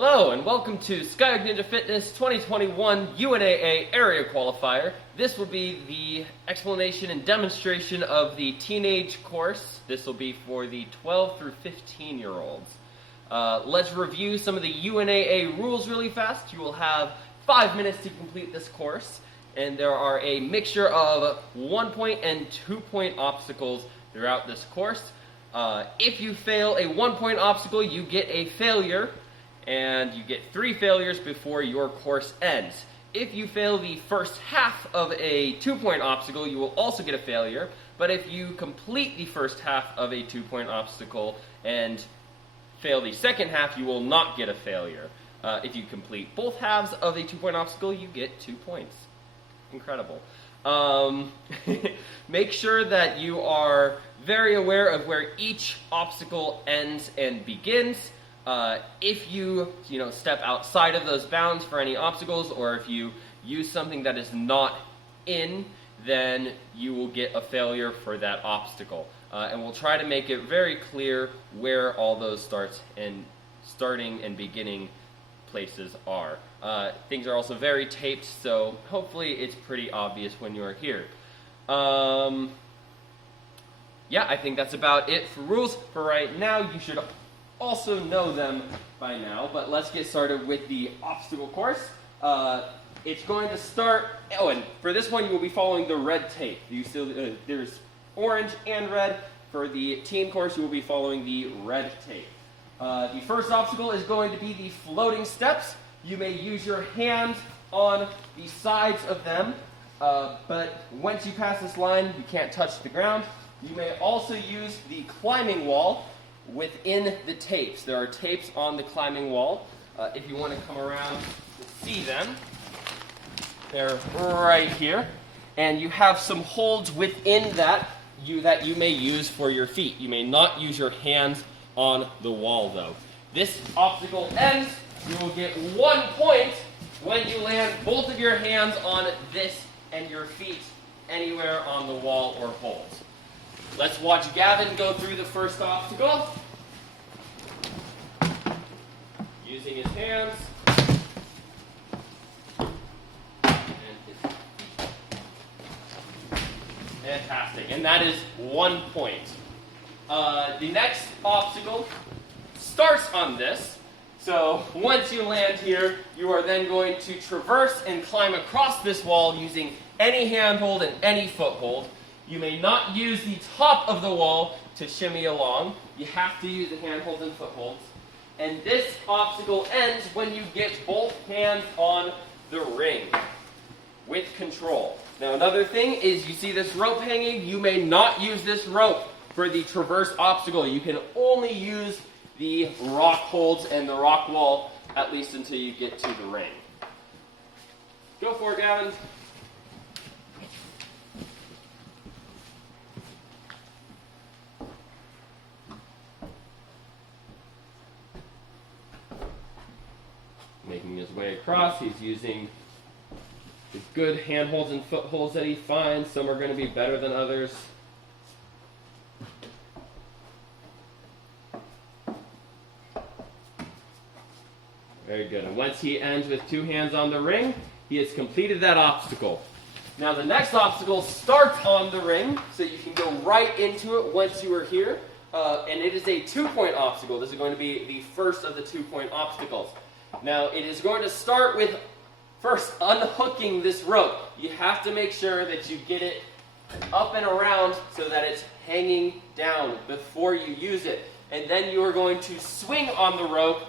Hello and welcome to Skyhook Ninja Fitness 2021 UNAA Area Qualifier. This will be the explanation and demonstration of the teenage course. This will be for the 12 through 15-year-olds. Let's review some of the UNAA rules really fast. You will have 5 minutes to complete this course, and there are a mixture of 1-point and 2-point obstacles throughout this course. If you fail a 1-point obstacle, you get a failure, and you get 3 failures before your course ends. If you fail the first half of a 2-point obstacle, you will also get a failure, but if you complete the first half of a 2-point obstacle and fail the second half, you will not get a failure. If you complete both halves of a 2-point obstacle, you get 2 points. Incredible. Make sure that you are very aware of where each obstacle ends and begins. If you step outside of those bounds for any obstacles, or if you use something that is not in, then you will get a failure for that obstacle. And we'll try to make it very clear where all those starting and beginning places are. Things are also very taped, so hopefully it's pretty obvious when you're here. Yeah, I think that's about it for rules for right now. You should also know them by now, but let's get started with the obstacle course. It's going to start, and for this one you will be following the red tape. There's orange and red. For the teen course you will be following the red tape. The first obstacle is going to be the floating steps. You may use your hands on the sides of them, but once you pass this line you can't touch the ground. You may also use the climbing wall within the tapes. There are tapes on the climbing wall. If you want to come around to see them, they're right here. And you have some holds within that you may use for your feet. You may not use your hands on the wall though. This obstacle ends. You will get 1 point when you land both of your hands on this and your feet anywhere on the wall or holds. Let's watch Gavin go through the first obstacle. Using his hands and his feet. Fantastic, and that is 1 point. The next obstacle starts on this. So once you land here, you are then going to traverse and climb across this wall using any handhold and any foothold. You may not use the top of the wall to shimmy along. You have to use the handholds and footholds. And this obstacle ends when you get both hands on the ring with control. Now another thing is, you see this rope hanging? You may not use this rope for the traverse obstacle. You can only use the rock holds and the rock wall, at least until you get to the ring. Go for it, Gavin. Making his way across, he's using the good handholds and footholds that he finds. Some are going to be better than others. Very good. And once he ends with 2 hands on the ring, he has completed that obstacle. Now the next obstacle starts on the ring, so you can go right into it once you are here. And it is a 2-point obstacle. This is going to be the first of the 2-point obstacles. Now it is going to start with first unhooking this rope. You have to make sure that you get it up and around so that it's hanging down before you use it. And then you are going to swing on the rope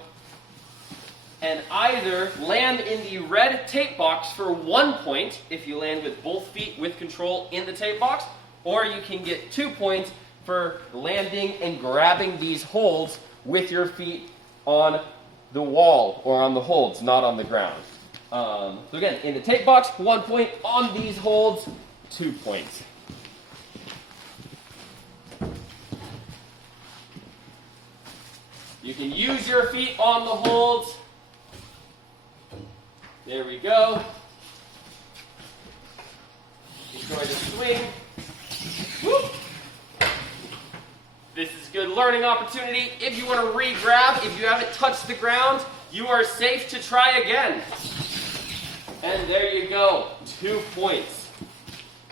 and either land in the red tape box for 1 point if you land with both feet with control in the tape box, or you can get 2 points for landing and grabbing these holds with your feet on the wall or on the holds, not on the ground. So again, in the tape box, 1 point. On these holds, 2 points. You can use your feet on the holds. There we go. He's going to swing. Whoop. This is a good learning opportunity. If you want to re-grab, if you haven't touched the ground, You are safe to try again. And there you go. 2 points.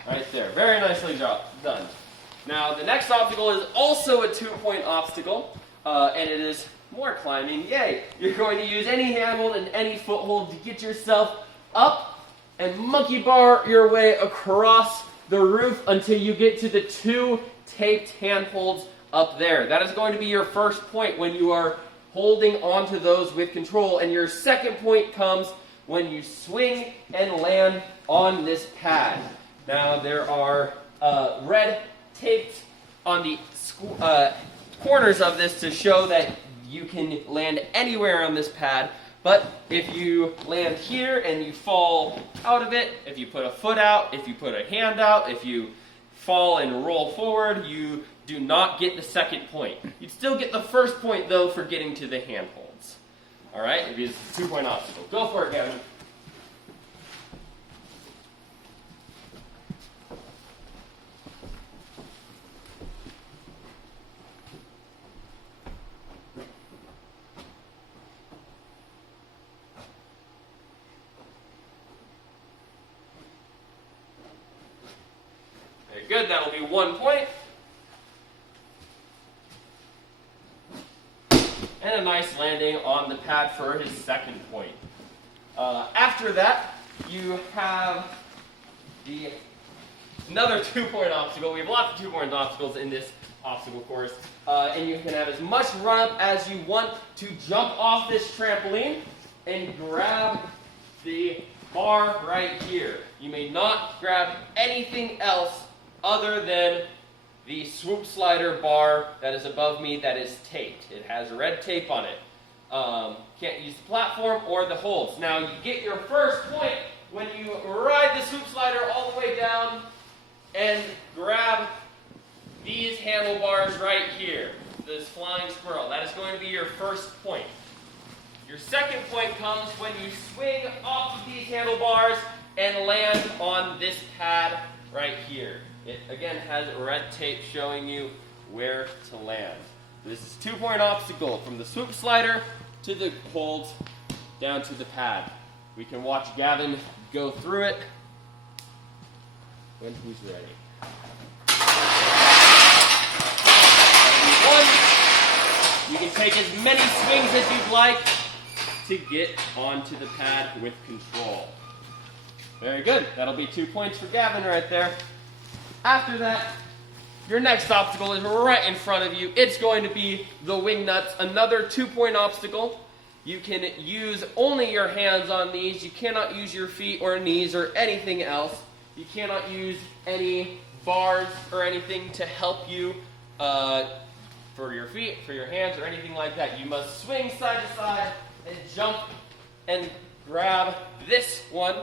Right there. Very nicely done. Now, the next obstacle is also a 2-point obstacle, and it is more climbing. Yay! You're going to use any handhold and any foothold to get yourself up and monkey bar your way across the roof until you get to the 2 taped handholds up there. That is going to be your first point when you are holding onto those with control, and your second point comes when you swing and land on this pad. Now, there are red taped on the corners of this to show that you can land anywhere on this pad, but if you land here and you fall out of it, if you put a foot out, if you put a hand out, if you fall and roll forward, you do not get the second point. You'd still get the first point, though, for getting to the handholds. All right? It is a 2-point obstacle. Go for it, Gavin. Very good. That will be 1 point. And a nice landing on the pad for his second point. After that, you have another 2-point obstacle. We have lots of 2-point obstacles in this obstacle course. And you can have as much run-up as you want to jump off this trampoline and grab the bar right here. You may not grab anything else other than the swoop slider bar that is above me that is taped. It has red tape on it. Can't use the platform or the holds. Now, you get your first point when you ride the swoop slider all the way down and grab these handlebars right here, this flying squirrel. That is going to be your first point. Your second point comes when you swing off of these handlebars and land on this pad right here. It, again, has red tape showing you where to land. This is 2-point obstacle from the swoop slider to the holds down to the pad. We can watch Gavin go through it when he's ready. One. You can take as many swings as you'd like to get onto the pad with control. Very good. That'll be 2 points for Gavin right there. After that, your next obstacle is right in front of you. It's going to be the wing nuts, another 2-point obstacle. You can use only your hands on these. You cannot use your feet or knees or anything else. You cannot use any bars or anything to help you for your feet, for your hands, or anything like that. You must swing side to side and jump and grab this one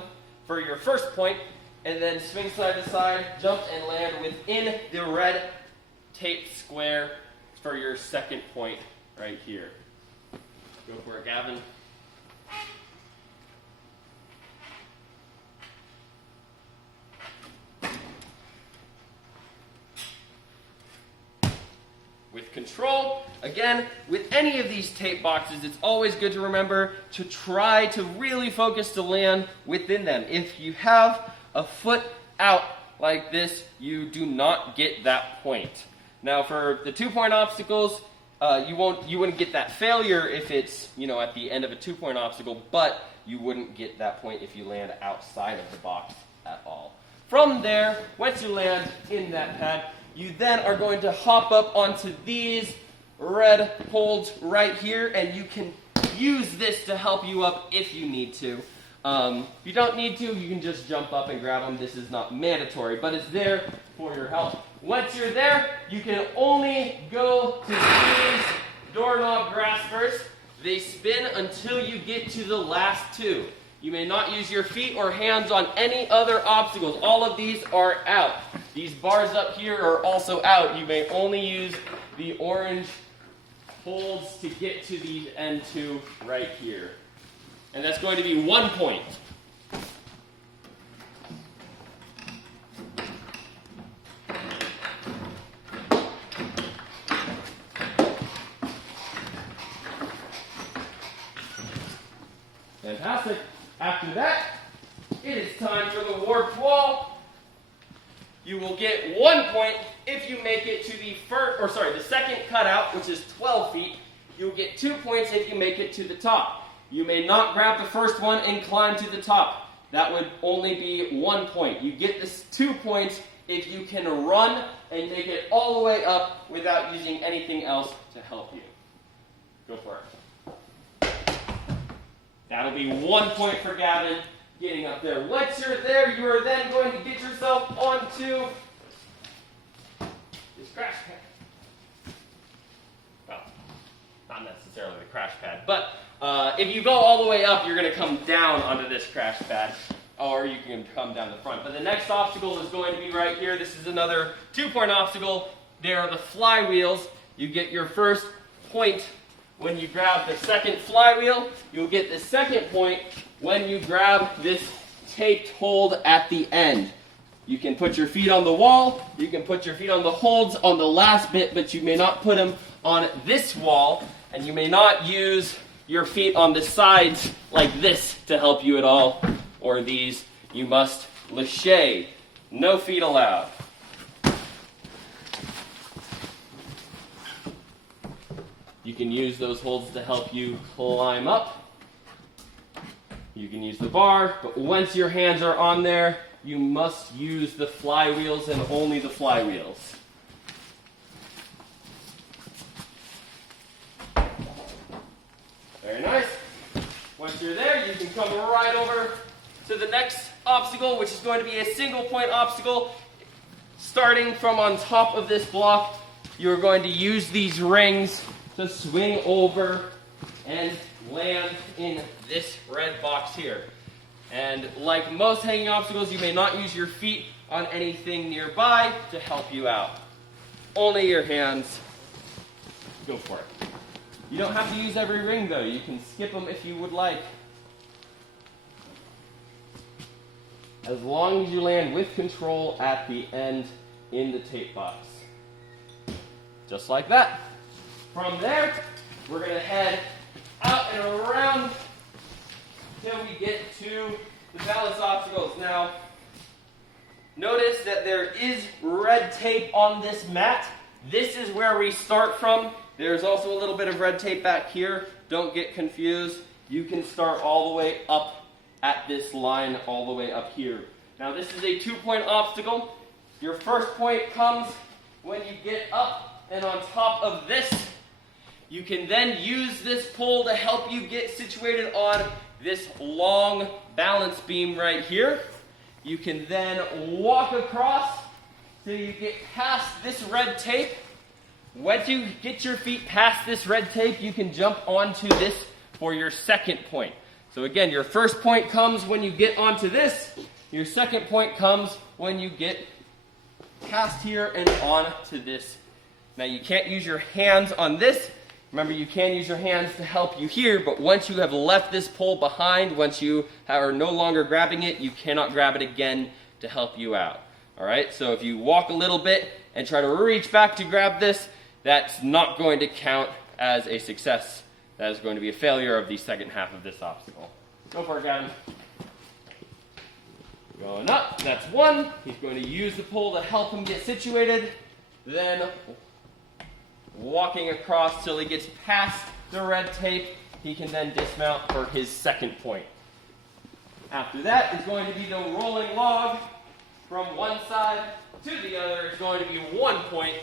for your first point, and then swing side to side, jump and land within the red taped square for your second point right here. Go for it, Gavin. With control, again, with any of these tape boxes, it's always good to remember to try to really focus to land within them. If you have a foot out like this, you do not get that point. Now, for the 2-point obstacles, you wouldn't get that failure if it's, at the end of a 2-point obstacle, but you wouldn't get that point if you land outside of the box at all. From there, once you land in that pad, you then are going to hop up onto these red holds right here, and you can use this to help you up if you need to. If you don't need to, you can just jump up and grab them. This is not mandatory, but it's there for your help. Once you're there, you can only go to these doorknob graspers. They spin until you get to the last 2. You may not use your feet or hands on any other obstacles. All of these are out. These bars up here are also out. You may only use the orange holds to get to these end 2 right here. And that's going to be 1 point. Fantastic. After that, it is time for the warped wall. You will get 1 point if you make it to the second cutout, which is 12 feet. You'll get 2 points if you make it to the top. You may not grab the first one and climb to the top. That would only be 1 point. You get this 2 points if you can run and make it all the way up without using anything else to help you. Go for it. That'll be 1 point for Gavin getting up there. Once you're there, you are then going to get yourself onto this crash pad. Well, not necessarily the crash pad, but if you go all the way up, you're going to come down onto this crash pad, or you can come down the front. But the next obstacle is going to be right here. This is another 2-point obstacle. There are the flywheels. You get your first point when you grab the second flywheel. You'll get the second point when you grab this taped hold at the end. You can put your feet on the wall, you can put your feet on the holds on the last bit, but you may not put them on this wall, and you may not use your feet on the sides like this to help you at all, or these. You must lache. No feet allowed. You can use those holds to help you climb up. You can use the bar, but once your hands are on there, you must use the flywheels and only the flywheels. Very nice. Once you're there, you can come right over to the next obstacle, which is going to be a single-point obstacle. Starting from on top of this block, you're going to use these rings to swing over and land in this red box here. And like most hanging obstacles, you may not use your feet on anything nearby to help you out. Only your hands. Go for it. You don't have to use every ring though. You can skip them if you would like. As long as you land with control at the end in the tape box. Just like that. From there, we're going to head out and around until we get to the balance obstacles. Now, notice that there is red tape on this mat. This is where we start from. There's also a little bit of red tape back here. Don't get confused. You can start all the way up at this line, all the way up here. Now, this is a 2-point obstacle. Your first point comes when you get up and on top of this. You can then use this pole to help you get situated on this long balance beam right here. You can then walk across till you get past this red tape. Once you get your feet past this red tape, you can jump onto this for your second point. So again, your first point comes when you get onto this. Your second point comes when you get past here and onto this. Now you can't use your hands on this. Remember, you can use your hands to help you here, but once you have left this pole behind, once you are no longer grabbing it, you cannot grab it again to help you out. All right, so if you walk a little bit and try to reach back to grab this, that's not going to count as a success. That is going to be a failure of the second half of this obstacle. Go for it, Gavin. Going up, that's one. He's going to use the pole to help him get situated. Then walking across till he gets past the red tape, he can then dismount for his second point. After that is going to be the rolling log from one side to the other. It's going to be 1 point.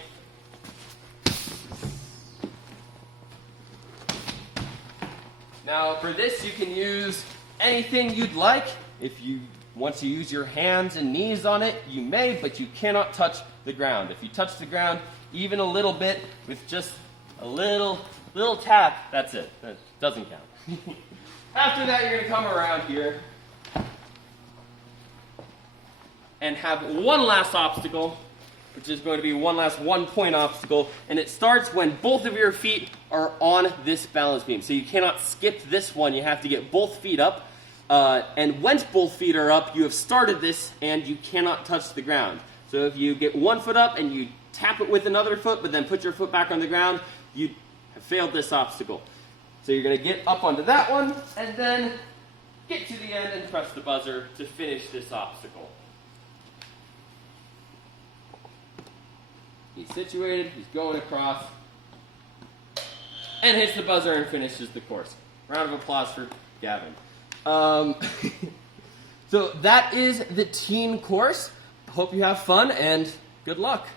Now for this you can use anything you'd like. If you want to use your hands and knees on it, you may, but you cannot touch the ground. If you touch the ground even a little bit with just a little tap, that's it. That doesn't count. After that, you're going to come around here and have one last obstacle, which is going to be one last 1-point obstacle, and it starts when both of your feet are on this balance beam. So you cannot skip this one. You have to get both feet up, and once both feet are up, you have started this, and you cannot touch the ground. So if you get one foot up and you tap it with another foot, but then put your foot back on the ground, you have failed this obstacle. So you're going to get up onto that one, and then get to the end and press the buzzer to finish this obstacle. He's situated, he's going across, and hits the buzzer and finishes the course. Round of applause for Gavin. So that is the teen course. Hope you have fun and good luck.